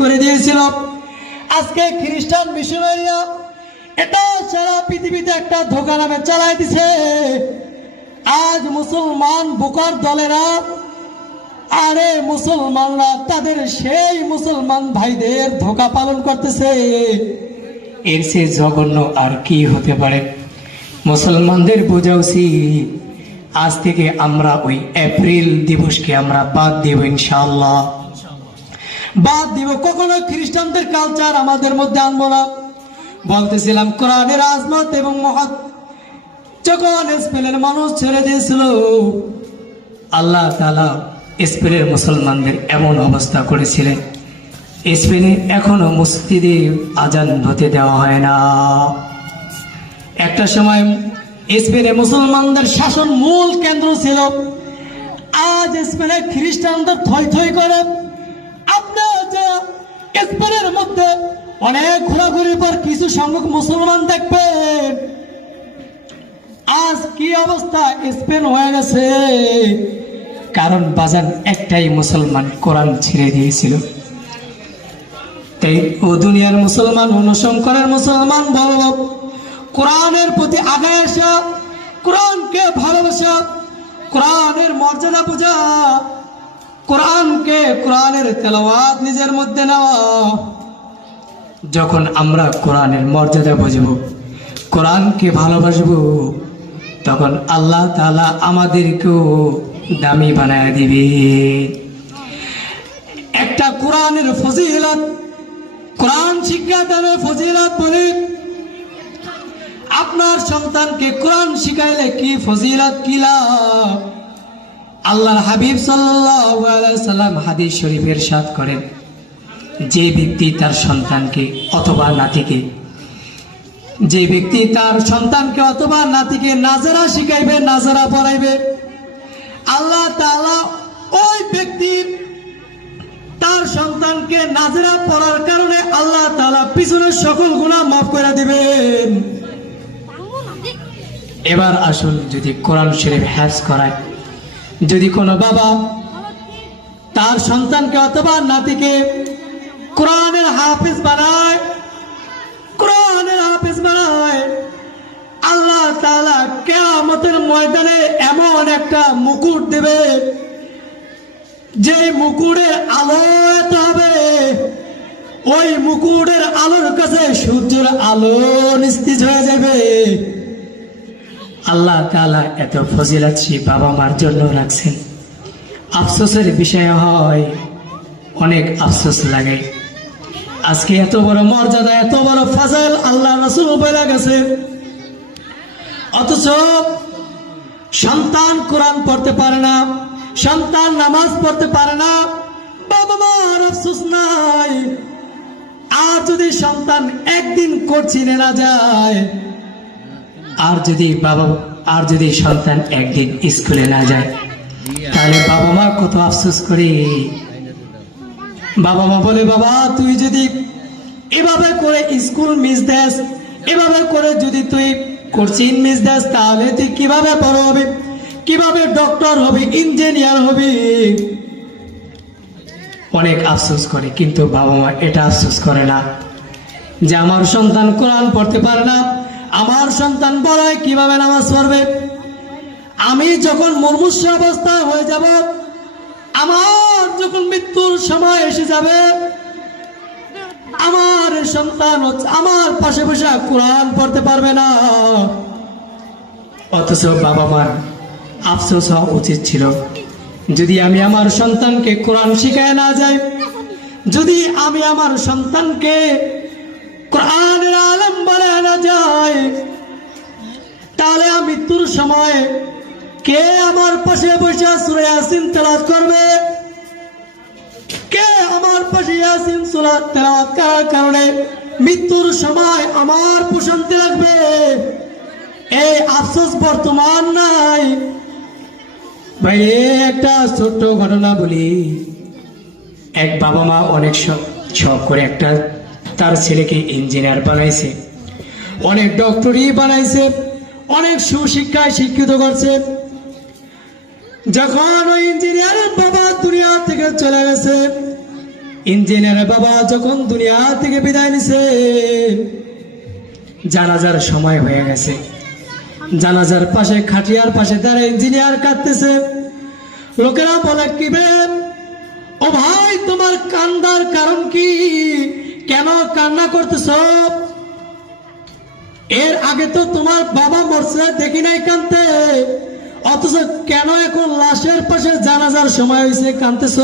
করে দিয়েছিল আজকে খ্রিস্টান মিশনারিরা এটা সারা পৃথিবীতে একটা ধোকা নামে চালাই দিছে। আজ মুসলমান বুকার দলেরা, আরে মুসলমানরা তাদের সেই মুসলমান ভাইদের ধোকা পালন করতেছে। এর সে জঘন্য আর কি হতে পারে? মুসলমানদের বোঝা উচিত, আজ থেকে আমরা ওই এপ্রিল দিবসকে আমরা বাদ দেব ইনশাআল্লাহ। বাদ দিব। কখনো খ্রিস্টানদের কালচার আমাদের মধ্যে আনব না। বলতেছিলাম কোরআনের আজমত এবং মহাত যখন স্পেনের মানুষ ছেড়ে দিয়েছিল, আল্লাহ তালা স্পেনের মুসলমানদের এমন অবস্থা করেছিলেন। স্পেনে এখনও মসজিদে আজান হতে দেওয়া হয় না। একটা সময় স্পেনে মুসলমানদের শাসন মূল কেন্দ্র ছিল। আজ স্পেনে খ্রিস্টানদের থই থই করে। মধ্যে অনেক ঘোরাঘুরির পর কিছু সংখ্যক মুসলমান দেখবেন। আজ কি অবস্থা? স্পেন হয়ে গেছে। কারণ বাজান একটাই মুসলমান কোরআন ছেড়ে দিয়েছিল। তাই ও দুনিয়ার মুসলমান অনুসংকরের মুসলমান বলব কোরআনের প্রতি আগায় আসা, কোরআনকে ভালোবাসা, কোরআনের মর্যাদা বোঝা, কোরআনকে কোরআনের তেলাওয়াত নিজের মধ্যে নেওয়া। যখন আমরা কোরআনের মর্যাদা বুঝব, কোরআনকে ভালোবাসব, তখন আল্লাহ তালা আমাদেরকেও দামি বানায় দিবে। একটা কোরআনের ফজিলত, কোরআন শিক্ষা দানের ফজিলত বলে, আপনার সন্তানকে কোরআন শিখাইলে কি ফজিলত, কি লাভ? আল্লাহর হাবিব সাল্লাম হাদিস শরীফের সাথ করেন। যে ব্যক্তি তার সন্তানকে অথবা নাতিকে, যে ব্যক্তি তার সন্তানকে অথবা নাতিকে নাজারা শিখাইবে, নাজারা পড়াইবে, আল্লাহ তাআলা ওই ব্যক্তি তার সন্তানকে নাজারা পড়ার কারণে আল্লাহ তাআলা পিছনের সকল গুনাহ মাফ করে দিবেন। এবার আসুন যদি কোরআন শরীফ হ্যাজ করায়। যদি কোনো বাবা তার সন্তানকে অথবা নাতিকে কোরআনের হাফিজ বানায়, কোরআনের হাফিজ বানায়। আল্লাহ তাআলা কেয়ামতের ময়দানে এমন একটা মুকুট দেবে, যে মুকুটের আলো হবে। ওই মুকুটের আলোর কাছে সূর্যের আলো নিস্তিজ হয়ে যাবে। আল্লাহ তাআলা এত ফজিলত সেই বাবা মার জন্য রাখছেন। আফসোসের বিষয় হয়, অনেক আফসোস লাগে। আজকে এত বড় মর্যাদা, এত বড় ফাজাল আল্লাহ রাসুল বলে গেছে। অথচ সন্তান কোরআন পড়তে পারে না, সন্তান নামাজ পড়তে পারে না, বাবা মার আফসোস নাই। আর যদি সন্তান একদিন কোচিনে না যায়, আর যদি বাবা, আর যদি সন্তান একদিন স্কুলে না যায়, তাহলে বাবা মা কত আফসোস করে। বাবা মা বলে, বাবা, তুই যদি এভাবে করে স্কুল মিস দেস, এভাবে করে যদি তুই কোচিং মিস দেস, তাহলে তুই কীভাবে বড় হবি? কীভাবে ডক্টর হবি? ইঞ্জিনিয়ার হবি? অনেক আফসোস করে, কিন্তু বাবা মা এটা আফসোস করে না যে আমার সন্তান কোরআন পড়তে পারে না। আমার সন্তান বড়ায় কীভাবে নামাজ পড়বে? আমি যখন মুর্মুষ অবস্থায় হয়ে যাব আমার যখন মৃত্যুর সময় এসে যাবে, আমার সন্তান আমার পাশে বসে কোরআন পড়তে পারবে না। অথচ বাবা মার আফসোস হওয়া উচিত ছিল। যদি আমি আমার সন্তানকে কোরআন শিখায় না যাই, যদি আমি আমার সন্তানকে কোরআনের আলম বলে না যাই, তাহলে আমি মৃত্যুর সময় কে আমার পাশে বসে সুরে আসিন তেলাত করবে? কে আমার পাশে আসিন সুরা তেলাত করার কারণে মৃত্যুর সময় আমার প্রশান্তি লাগবে? এই আফসোস বর্তমান নাই। ভাই, একটা ছোট্ট ঘটনা বলি। এক বাবা মা অনেক শখ করে একটা তার ছেলেকে ইঞ্জিনিয়ার বানাইছে। অনেক ডক্টরই বানাইছে। অনেক সুশিক্ষায় শিক্ষিত করছে। যখন ওই ইঞ্জিনিয়ারের বাবা দুনিয়া থেকে চলে গেছে ইঞ্জিনিয়ার বাবা যখন দুনিয়া থেকে বিদায় নিছে, জানাজার সময় হয়ে গেছে। জানাজার পাশে খাটিয়ার পাশে দাঁড়িয়ে ইঞ্জিনিয়ার কাঁদতেছে। লোকেরা বলে, কি ও ভাই, তোমার কান্দার কারণ কি? কেন কান্না করতেছ? এর আগে তো তোমার বাবা মরছে, দেখি নাই কানতে অথচ কেন এখন লাশের পাশে জানাজার সময় হয়েছে কানতেছ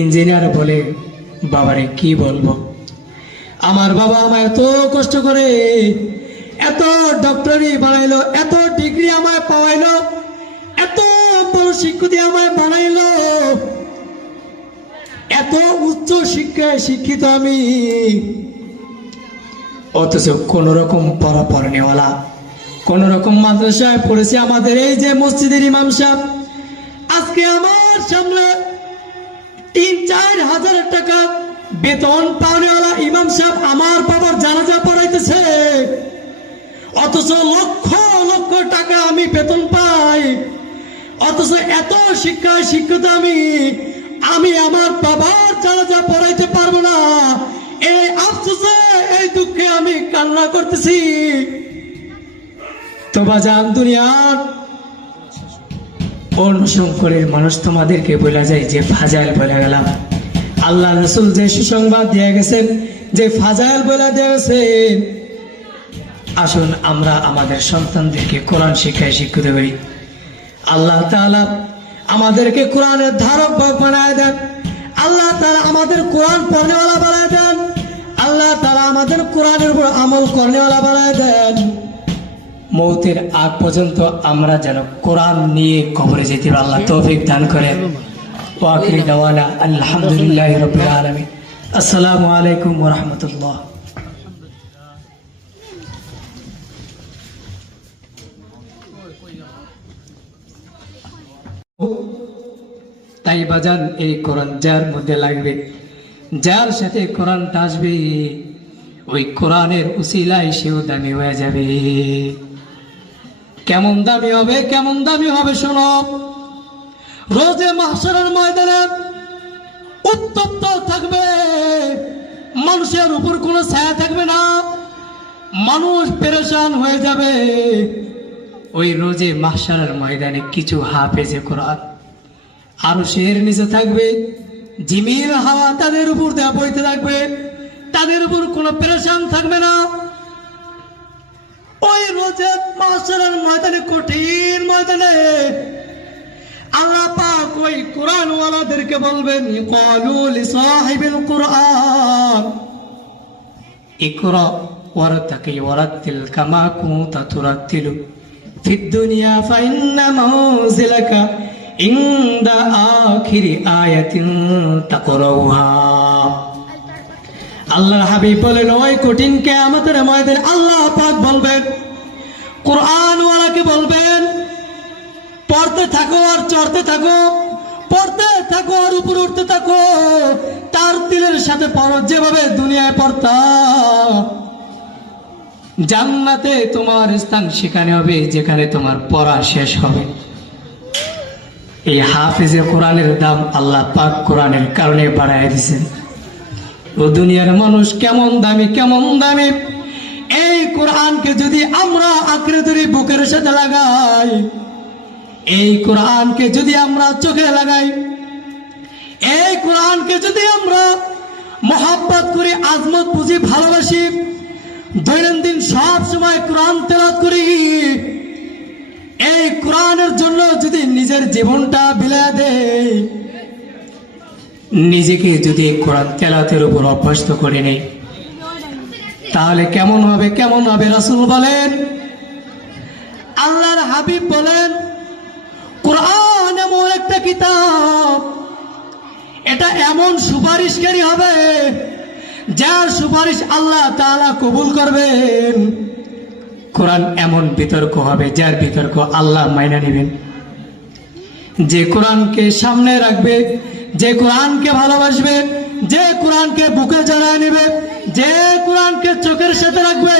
ইঞ্জিনিয়ার বলে, বাবারে, কি বলব? আমার বাবা আমায় এত কষ্ট করে, এত ডক্টরি বানাইলো, এত ডিগ্রি আমায় পাওয়াইলো, এত বড় শিক্ষক আমায় বানাইলো। এত উচ্চ শিক্ষায় শিক্ষিত আমি। অথচ কোন রকম পরাপর নেওয়ালা কোন রকম মাদ্রাসায় পড়েছে আমাদের এই যে মসজিদের ইমাম সাহেব। আজকে আমার সামনে তিন, চার হাজার টাকা বেতন পাওনেওয়ালা ইমাম সাহেব আমার বাবার জানাজা পড়াইতেছে। অথচ লক্ষ লক্ষ টাকা আমি বেতন পাই। অথচ এত শিক্ষায় শিক্ষিত আমি আমি আমার বাবার জানাজা পড়াইতে পারব না। এই আফসোসে, এই দুঃখে আমি কান্না করতেছি। তো বাজান দুনিয়ার অন্য শঙ্করের মানুষ তোমাদেরকে বলা যায়, যে ফাজাইল বলে গেলাম। আল্লাহ রসুল যে সুসংবাদ দিয়ে গেছেন, যে ফাজাইল বলে দিয়েছেন আসুন আমরা আমাদের সন্তানদেরকে কোরআন শিক্ষায় শিক্ষিত করি। আল্লাহ তাআলা আমাদেরকে কোরআনের ধারক বানায় দেন। আল্লাহ তালা আমাদের কোরআন পড়নেওয়ালা বানায় দেন। আল্লাহ তাআলা আমাদের কোরআনের উপর আমল করনেওয়ালা বানায় দেন। মৌতের আগ পর্যন্ত আমরা যেন কোরআন নিয়ে কবরে যেতে। আল্লাহ তৌফিক দান দাওয়ানা আলহামদুলিল্লাহ রবিল আলমী আসসালামু আলাইকুম ওরহমতুল্লাহ তাই বাজান, এই কোরআন যার মধ্যে লাগবে, যার সাথে কোরআনটা আসবে, ওই কোরআনের উসিলায় সেও দামি হয়ে যাবে। কেমন দামি হবে, কেমন দামি হবে শোনো। রোজে মাহসারের ময়দানে উত্তপ্ত থাকবে, মানুষের উপর কোনো ছায়া থাকবে না, মানুষ পেরেশান হয়ে যাবে। ওই রোজে মাহসারের ময়দানে কিছু হাফেজে কোরআন। আরও শের নিচে থাকবে, জিমির হাওয়া তাদের উপর দেওয়া বইতে থাকবে, তাদের উপর কোনো প্রেশান থাকবে না। ওই রোজে মাসরের ময়দানে, কঠিন ময়দানে। আল্লাহ পাক ওই কোরআন ওয়ালাদেরকে বলবেন ক্বালু লিসাহিবিল কুরআন। ইকরা ওয়ারতাকি ওয়ারাতিল কামা কুনতা তুরাতিলু ফিদ দুনিয়া ফাইন্না মাউজিলাকা আখিরি আয়াতিন তাকরাউহা। আল্লাহর হাবিব বলেন ওই কঠিন কে আমাদের ময়দানে আল্লাহ পাক বলবেন কোরআন ওয়ালাকে বলবেন, পড়তে থাকো আর চড়তে থাকো, পড়তে থাকো আর উপর উঠতে থাকো, তার তিলের সাথে পড়ো, যেভাবে দুনিয়ায় পড়তা। জান্নাতে তোমার স্থান সেখানে হবে, যেখানে তোমার পড়া শেষ হবে। এই হাফিজে কোরআনের দাম আল্লাহ পাক কোরআনের কারণে বাড়াই দিছেন ও দুনিয়ার মানুষ কেমন দামি কেমন দামি। এই কোরআনকে যদি আমরা আঁকড়ে ধরি বুকের সাথে লাগাই, এই কোরআনকে যদি আমরা চোখে লাগাই, এই কোরআনকে যদি আমরা মহাব্বত করি, আজমত বুঝি, ভালোবাসি, দৈনন্দিন সব সময় কোরআন তেলাত করি, এই কোরআনের জন্য যদি নিজের জীবনটা বিলা দেয় নিজেকে যদি কোরআন তেলাতের উপর অভ্যস্ত করে নেই তাহলে কেমন হবে কেমন হবে রাসুল বলেন? আল্লাহর হাবিব বলেন, কোরআন এমন একটা কিতাব, এটা এমন সুপারিশকারী হবে, যার সুপারিশ আল্লাহ তাআলা কবুল করবেন। কোরআন এমন বিতর্ক হবে, যার বিতর্ক আল্লাহ মাইনা নেবেন। যে কোরআনকে সামনে রাখবে যে কোরআনকে ভালোবাসবে, যে কোরআনকে বুকে জড়ায় নেবে, যে কোরআনকে চোখের সাথে রাখবে,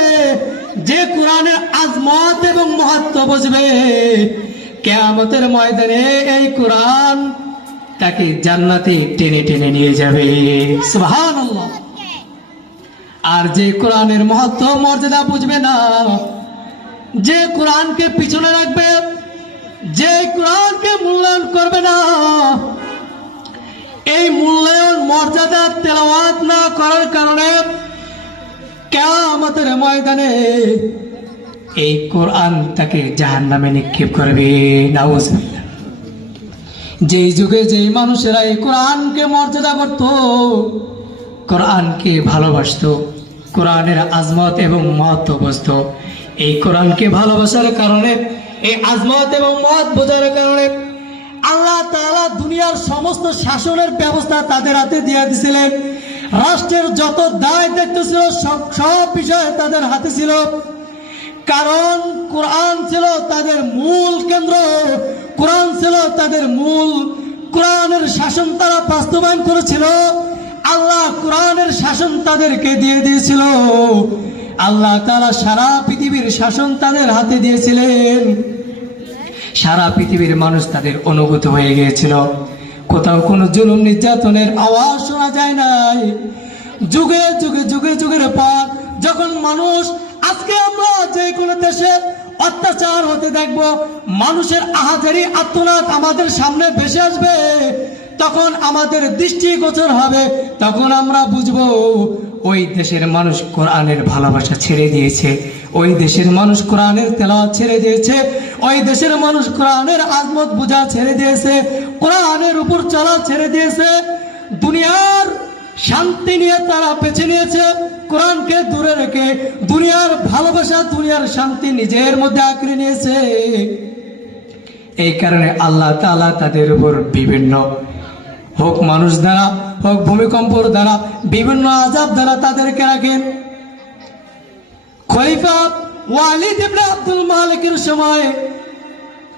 যে কোরআনের আজমত এবং মহত্ব বুঝবে। কেয়ামতের ময়দানে এই কোরআন তাকে জান্নাতে টেনে টেনে নিয়ে যাবে। আর যে কোরআনের মহত্ব মর্যাদা বুঝবে না, যে কোরআনকে পিছনে রাখবে, যে কোরআনকে মূল্যায়ন করবে না এই মূল্যায়ন, মর্যাদা, তেলাওয়াত না করার কারণে আমাদের ময়দানে এই কোরআন তাকে জাহান নামে নিক্ষেপ করবে। নাউজ যেই যুগে যেই মানুষেরা এই কোরআনকে মর্যাদা করত, কোরআনকে ভালোবাসতো, কোরআনের আজমত এবং মহত্ব বুঝত। এই কোরআনকে ভালোবাসার কারণে, এই আজমত এবং মত বোঝার কারণে আল্লাহ তালা দুনিয়ার সমস্ত শাসনের ব্যবস্থা তাদের হাতে দিয়ে দিছিলেন। রাষ্ট্রের যত দায় দায়িত্ব ছিল, সব সব বিষয়ে তাদের হাতে ছিল। কারণ কোরআন ছিল তাদের মূল কেন্দ্র। কোরআন ছিল তাদের মূল। কোরআনের শাসন তারা বাস্তবায়ন করেছিল। আল্লাহ কোরআনের শাসন তাদেরকে দিয়ে দিয়েছিল। আল্লাহ তারা সারা পৃথিবীর শাসন তাদের হাতে দিয়েছিলেন। সারা পৃথিবীর মানুষ তাদের অনুভূত হয়ে গিয়েছিল। কোথাও কোনো জুলুম নির্যাতনের আওয়াজ শোনা যায় নাই। যুগে যুগে যুগে, যুগের পর যখন মানুষ, আজকে আমরা যে কোনো দেশে অত্যাচার হতে দেখব, মানুষের আহাজারি আত্মনাথ আমাদের সামনে ভেসে আসবে, তখন আমাদের দৃষ্টিগোচর হবে, তখন আমরা বুঝব, ওই দেশের মানুষ কোরআনের ভালোবাসা ছেড়ে দিয়েছে। ওই দেশের মানুষ কোরআনের তেলাওয়াত ছেড়ে দিয়েছে, ওই দেশের মানুষ কোরআনের আজমত বোঝা ছেড়ে দিয়েছে, কোরআনের উপর চলা ছেড়ে দিয়েছে। দুনিয়ার শান্তি নিয়ে তারা বেছে নিয়েছে, কোরআনকে দূরে রেখে দুনিয়ার ভালোবাসা, দুনিয়ার শান্তি নিজের মধ্যে আঁকড়ে নিয়েছে। এই কারণে আল্লাহ তাআলা তাদের উপর বিভিন্ন হোক মানুষ দ্বারা, হোক ভূমিকম্পর দ্বারা, বিভিন্ন আজাব দ্বারা তাদেরকে রাখেন। খলিফা ওয়ালিদ ইবনে আব্দুল মালিকের সময়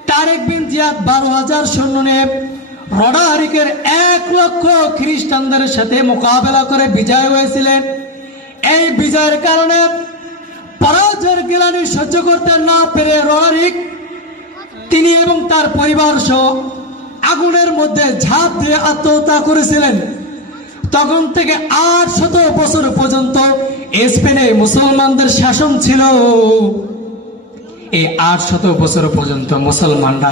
তারেক বিন জিয়াদ বারো হাজার এক লক্ষ খ্রিস্টানদের সাথে মোকাবেলা করে বিজয় হয়েছিলেন। এই বিজয়ের কারণে সহ্য করতে না পেরে রডারিক তিনি এবং তার পরিবার সহ আগুনের মধ্যে ঝাঁপ দিয়ে আত্মহত্যা করেছিলেন। তখন থেকে আট শত বছর পর্যন্ত স্পেনে মুসলমানদের শাসন ছিল। এই আট শত বছর পর্যন্ত মুসলমানরা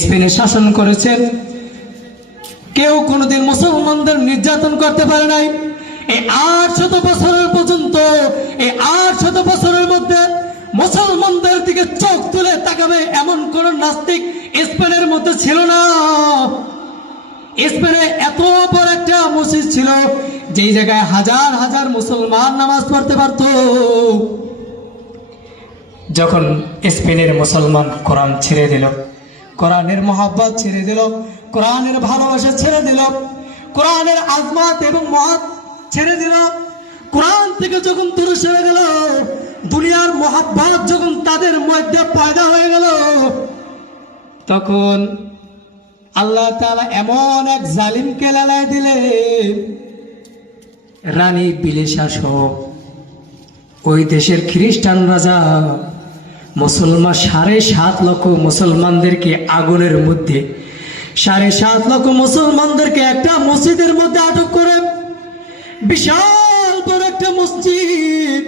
স্পেনে শাসন করেছেন। কেউ কোনোদিন মুসলমানদের নির্যাতন করতে পারে নাই। এই আট শত বছরের পর্যন্ত, এই আট শত বছরের মধ্যে মুসলমানদের দিকে চোখ তুলে তাকাবে এমন কোন নাস্তিক স্পেনের মধ্যে ছিল না। স্পেনে এত বড় একটা মসজিদ ছিল, যেই জায়গায় হাজার হাজার মুসলমান নামাজ পড়তে পারতো। যখন স্পেনের মুসলমান কোরআন ছেড়ে দিল, কোরআনের মহাব্বত ছেড়ে দিল, কোরআনের ভালোবাসা ছেড়ে দিল, কোরআনের আজমাত এবং মহাত ছেড়ে দিল, কোরআন থেকে যখন দূরে সরে গেল, দুনিয়ার মহাব্বত যখন তাদের মধ্যে পয়দা হয়ে গেল, তখন আল্লাহ তাআলা এমন এক জালিমকে লালায় দিলে রানী বিলেসা সহ ওই দেশের খ্রিস্টান রাজা, মুসলমান সাড়ে সাত লক্ষ মুসলমানদেরকে আগুনের মধ্যে, সাড়ে সাত লক্ষ মুসলমানদেরকে একটা মসজিদের মধ্যে আটক করে, বিশাল বড় একটা মসজিদ,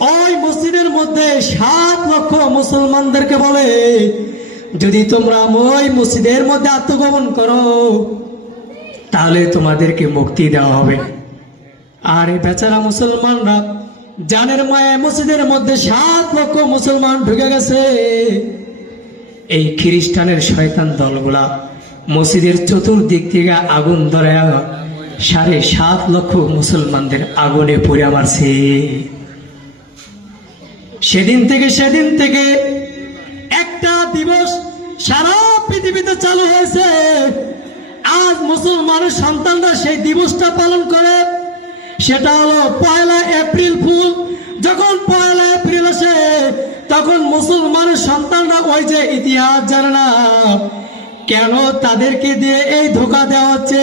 ওই মসজিদের মধ্যে সাত লক্ষ মুসলমানদেরকে বলে যদি তোমরা ওই মসজিদের মধ্যে আত্মগোপন করো, তাহলে তোমাদেরকে মুক্তি দেওয়া হবে। আর এই বেচারা মুসলমানরা, জানের মায়া মসজিদের মধ্যে সাত লক্ষ মুসলমান ঢুকে গেছে। এই খ্রিস্টানের শয়তান দলগুলা মসজিদের চতুর্দিক থেকে আগুন ধরে সাড়ে সাত লক্ষ মুসলমানদের আগুনে পুড়ে মারছে। সেদিন থেকে সেদিন থেকে আজ মুসলমানের সন্তানরা সেই দিবসটা পালন করে, সেটা হলো পয়লা এপ্রিল ফুল। যখন পয়লা এপ্রিল আসে, তখন মুসলমানের সন্তানরা ওই যে ইতিহাস জানে না, কেন তাদেরকে দিয়ে এই ধোকা দেওয়া হচ্ছে,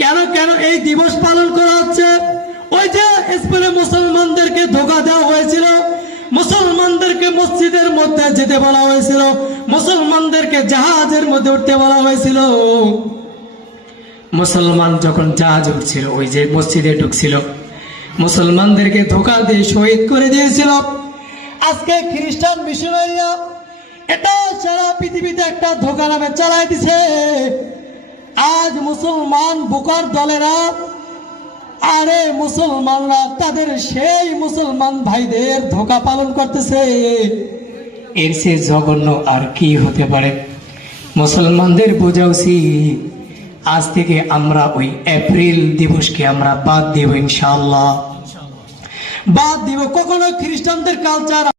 কেন কেন এই দিবস পালন করা হচ্ছে? ওই যে স্পেনে মুসলমানদেরকে ধোকা দেওয়া হয়েছিল, মুসলমানদেরকে মসজিদের মধ্যে যেতে বলা হয়েছিল, মুসলমানদেরকে জাহাজের মধ্যে উঠতে বলা হয়েছিল। মুসলমান যখন জাহাজ উঠছিল ওই যে মসজিদে ঢুকছিল, মুসলমানদেরকে ধোকা দিয়ে শহীদ করে দিয়েছিল। আজকে খ্রিস্টান মিশনারিরা এটা সারা পৃথিবীতে একটা ধোকা নামে চালাই দিছে। আজ মুসলমান বুকার দলেরা, আরে মুসলমানরা, তাদের সেই মুসলমান ভাইদের ধোকা পালন করতেছে। এর সে জঘন্য আর কি হতে পারে? মুসলমানদের বোঝা উচিত আজ থেকে আমরা ওই এপ্রিল দিবসকে আমরা বাদ দেব ইনশাল্লাহ বাদ দিব কখনো খ্রিস্টানদের কালচার